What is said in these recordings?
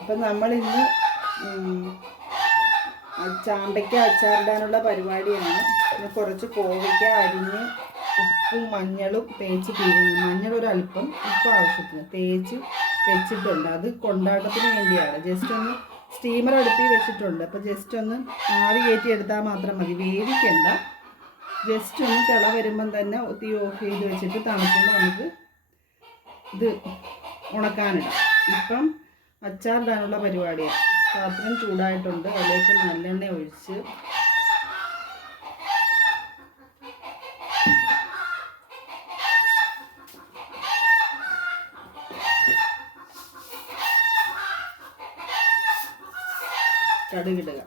അപ്പം നമ്മളിന്ന് ചാമ്പയ്ക്ക അച്ചാറിടാനുള്ള പരിപാടിയാണ്. കുറച്ച് കോവയ്ക്ക അരിഞ്ഞ് ഉപ്പും മഞ്ഞളും തേച്ച് പിഴിഞ്ഞ്, മഞ്ഞളൊരല്പം ഉപ്പ് ആവശ്യത്തിന് തേച്ച് വെച്ചിട്ടുണ്ട്. അത് കൊണ്ടാട്ടത്തിന് വേണ്ടിയാണ്. ജസ്റ്റ് ഒന്ന് സ്റ്റീമർ അടുപ്പിൽ വെച്ചിട്ടുണ്ട്. അപ്പോൾ ജസ്റ്റ് ഒന്ന് ആവി കയറ്റി എടുത്താൽ മാത്രം മതി, വേവിക്കണ്ട. ജസ്റ്റ് ഒന്ന് തിള വരുമ്പം തന്നെ തീ ഓഫ് ചെയ്ത് വെച്ചിട്ട് തണുക്കുമ്പോൾ നമുക്ക് ഇത് ഉണക്കാനിടാം. ഇപ്പം അച്ചാറിടാനുള്ള പരിപാടിയാണ്. പാത്രം ചൂടായിട്ടുണ്ട്. അതിലേക്ക് നല്ലെണ്ണ ഒഴിച്ച് കടുകിടുക.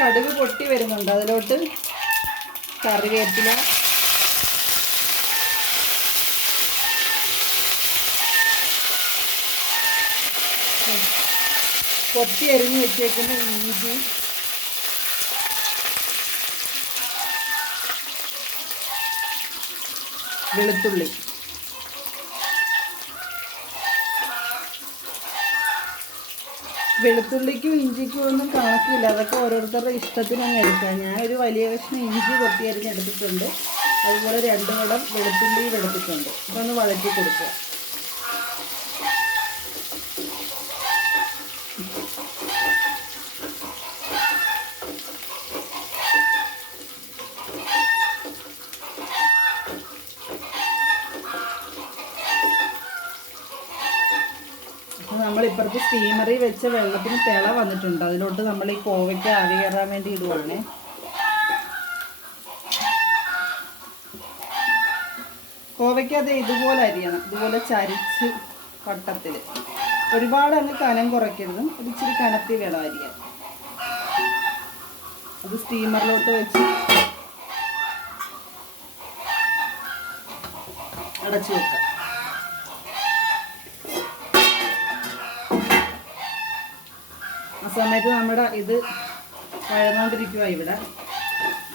കടുക് പൊട്ടി വരുന്നുണ്ട്. അതിലോട്ട് കറിവേപ്പില, കൊത്തി അരിഞ്ഞ് വെച്ചേക്കുന്ന ഇഞ്ചി, വെളുത്തുള്ളി, വെളുത്തുള്ളിക്കും ഇഞ്ചിക്കും ഒന്നും കണക്കില്ല. അതൊക്കെ ഓരോരുത്തരുടെ ഇഷ്ടത്തിനൊന്നും എടുക്കാം. ഞാനൊരു വലിയ കഷ്ണം ഇഞ്ചി കൊത്തി അരിഞ്ഞെടുത്തിട്ടുണ്ട്. അതുപോലെ 2 കുടം വെളുത്തുള്ളിയും എടുത്തിട്ടുണ്ട്. ഇതൊന്ന് വഴറ്റി കൊടുക്കുക. നമ്മളിപ്പുറത്ത് സ്റ്റീമറിൽ വെച്ച വെള്ളത്തിന് തിള വന്നിട്ടുണ്ട്. അതിലോട്ട് നമ്മൾ ഈ കോവയ്ക്ക ആവി കയറാൻ വേണ്ടി ഇടുവാണ്. കോവയ്ക്ക അത് ഇതുപോലെ അരിയണം, ഇതുപോലെ ചരിച്ച് വട്ടത്തിൽ. ഒരുപാട് അങ്ങ് കനം കുറയ്ക്കരുതും, ഒരു ഇച്ചിരി കനത്തിൽ വേണം അരിയാൻ. അത് സ്റ്റീമറിലോട്ട് വെച്ച് അടച്ചു വെക്കാം. ആ സമയത്ത് നമ്മുടെ ഇത് വഴന്നുകൊണ്ടിരിക്കുക ഇവിടെ.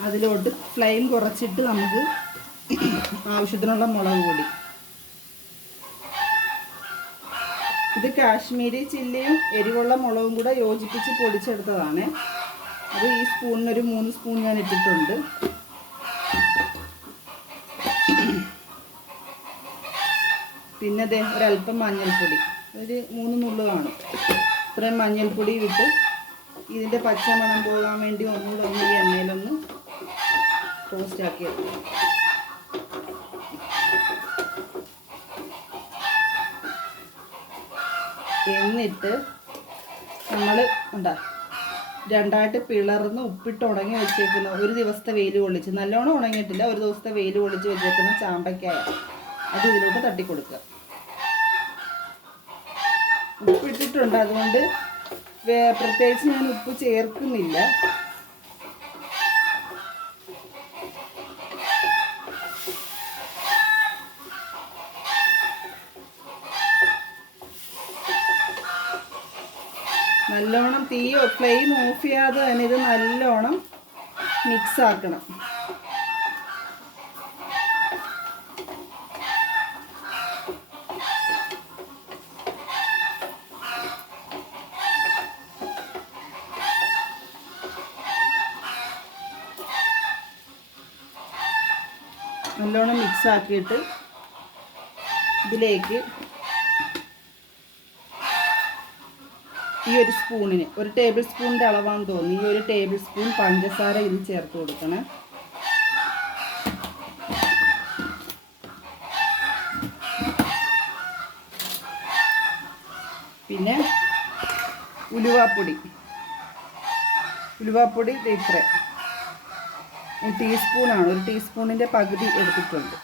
അതിലോട്ട് ഫ്ലെയിം കുറച്ചിട്ട് നമുക്ക് ആവശ്യത്തിനുള്ള മുളക് പൊടി. ഇത് കാശ്മീരി ചില്ലിയും എരിവുള്ള മുളകും കൂടെ യോജിപ്പിച്ച് പൊടിച്ചെടുത്തതാണ്. അത് ഈ സ്പൂണിനൊരു 3 സ്പൂൺ ഞാൻ ഇട്ടിട്ടുണ്ട്. പിന്നെ ഒരല്പം മഞ്ഞൾപ്പൊടി, ഒരു 3 നുള്ളു കാണും. ഇത്രയും മഞ്ഞൾപ്പൊടി ഇട്ട് ഇതിൻ്റെ പച്ചമണം പോകാൻ വേണ്ടി ഒന്നുകൂടെ ഈ എണ്ണയിലൊന്ന് റോസ്റ്റാക്കി എടുക്കും. എന്നിട്ട് നമ്മൾ രണ്ടായിട്ട് പിളർന്ന് ഉപ്പിട്ട് ഉണങ്ങി വെച്ചേക്കുന്ന, ഒരു ദിവസത്തെ വെയിൽ കൊള്ളിച്ച്, നല്ലോണം ഉണങ്ങിയിട്ടില്ല, ഒരു ദിവസത്തെ വെയിൽ കൊള്ളിച്ച് വെച്ചേക്കുന്ന ചാമ്പയ്ക്കായ അത് ഇതിലോട്ട് തട്ടിക്കൊടുക്കുക. ഉപ്പിട്ടിട്ടുണ്ട്, അതുകൊണ്ട് പ്രത്യേകിച്ച് ഞാൻ ഉപ്പ് ചേർക്കുന്നില്ല. നല്ലോണം ഫ്ലെയിം ഓഫ് ചെയ്യാതെ തന്നെ ഇത് നല്ലോണം മിക്സ് ആക്കണം. നല്ലോണം മിക്സ് ആക്കിയിട്ട് ഇതിലേക്ക് ഈ ഒരു സ്പൂണിന്, 1 ടേബിൾ സ്പൂണിൻ്റെ അളവാന്ന് തോന്നി, ഈ 1 ടേബിൾ സ്പൂൺ പഞ്ചസാര ഇത് ചേർത്ത് കൊടുക്കണം. പിന്നെ ഉലുവാപ്പൊടി ഇത്ര ടീസ്പൂണാണ്, 1 ടീസ്പൂണിൻ്റെ പകുതി എടുത്തിട്ടുണ്ട്.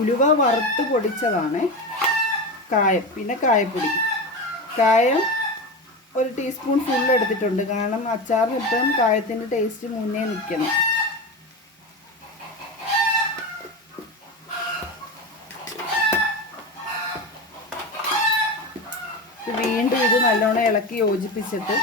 ഉലുവ വറുത്ത് പൊടിച്ചതാണ്. കായം, പിന്നെ കായപ്പൊടി. കായം 1 ടീസ്പൂൺ ഫുൾ എടുത്തിട്ടുണ്ട്. കാരണം അച്ചാറിന് ഇപ്പം കായത്തിൻ്റെ ടേസ്റ്റ് മുന്നേ നിൽക്കണം. വീണ്ടും ഇത് നല്ലോണം ഇളക്കി യോജിപ്പിച്ചിട്ട്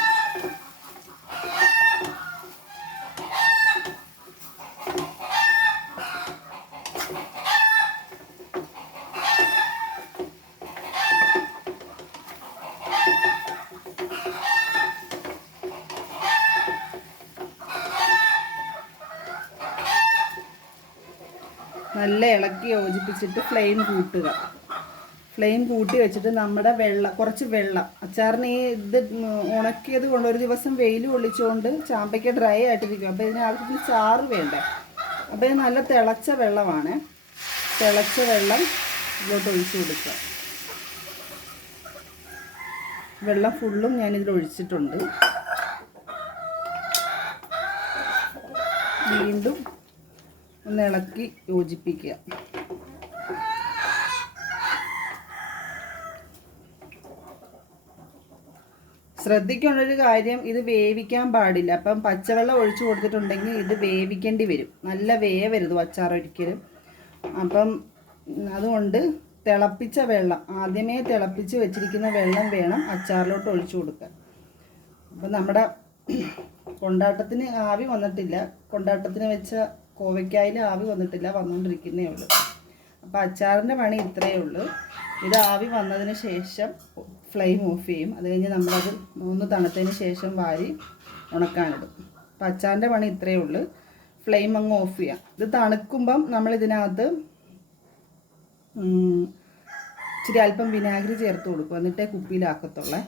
നല്ല ഇളക്കി യോജിപ്പിച്ചിട്ട് ഫ്ലെയിം കൂട്ടുക. ഫ്ലെയിം കൂട്ടി വെച്ചിട്ട് നമ്മുടെ കുറച്ച് വെള്ളം, അച്ചാറിന് ഈ ഇത് ഉണക്കിയത് കൊണ്ട് ഒരു ദിവസം വെയിൽ കൊള്ളിച്ചുകൊണ്ട് ചാമ്പയ്ക്ക ഡ്രൈ ആയിട്ടിരിക്കും. അപ്പോൾ ഇതിന് ആവശ്യത്തിന് ചാറ് വേണ്ടേ. അപ്പോൾ ഇത് നല്ല തിളച്ച വെള്ളമാണ്. തിളച്ച വെള്ളം ഇതിലോട്ട് ഒഴിച്ചു കൊടുക്കുക. വെള്ളം ഫുള്ളും ഞാനിതിൽ ഒഴിച്ചിട്ടുണ്ട്. വീണ്ടും ഒന്ന് ഇളക്കി യോജിപ്പിക്കുക. ശ്രദ്ധിക്കേണ്ടൊരു കാര്യം, ഇത് വേവിക്കാൻ പാടില്ല. അപ്പം പച്ചവെള്ളം ഒഴിച്ചു കൊടുത്തിട്ടുണ്ടെങ്കിൽ ഇത് വേവിക്കേണ്ടി വരും. നല്ല വേവരുത് അച്ചാർ ഒരിക്കലും. അപ്പം അതുകൊണ്ട് തിളപ്പിച്ച വെള്ളം, ആദ്യമേ തിളപ്പിച്ച് വെച്ചിരിക്കുന്ന വെള്ളം വേണം അച്ചാറിലോട്ട് ഒഴിച്ചു കൊടുക്കാൻ. അപ്പം നമ്മുടെ കൊണ്ടാട്ടത്തിന് ആവി വന്നിട്ടില്ല. കൊണ്ടാട്ടത്തിന് വെച്ച കോവയ്ക്കായിൽ ആവി വന്നിട്ടില്ല, വന്നുകൊണ്ടിരിക്കുന്നേ ഉള്ളൂ. അപ്പോൾ അച്ചാറിൻ്റെ പണി ഇത്രയേ ഉള്ളൂ. ഇത് ആവി വന്നതിന് ശേഷം ഫ്ലെയിം ഓഫ് ചെയ്യും. അത് കഴിഞ്ഞ് നമ്മളത് ഒന്ന് തണുത്തതിന് ശേഷം വാരി ഉണക്കാനിടും. അപ്പോൾ അച്ചാറിൻ്റെ പണി ഇത്രയേ ഉള്ളൂ. ഫ്ലെയിം അങ്ങ് ഓഫ് ചെയ്യാം. ഇത് തണുക്കുമ്പം നമ്മളിതിനകത്ത് ഇച്ചിരി അല്പം വിനാഗിരി ചേർത്ത് കൊടുക്കും. എന്നിട്ടേ കുപ്പിയിലാക്കത്തുള്ളേ.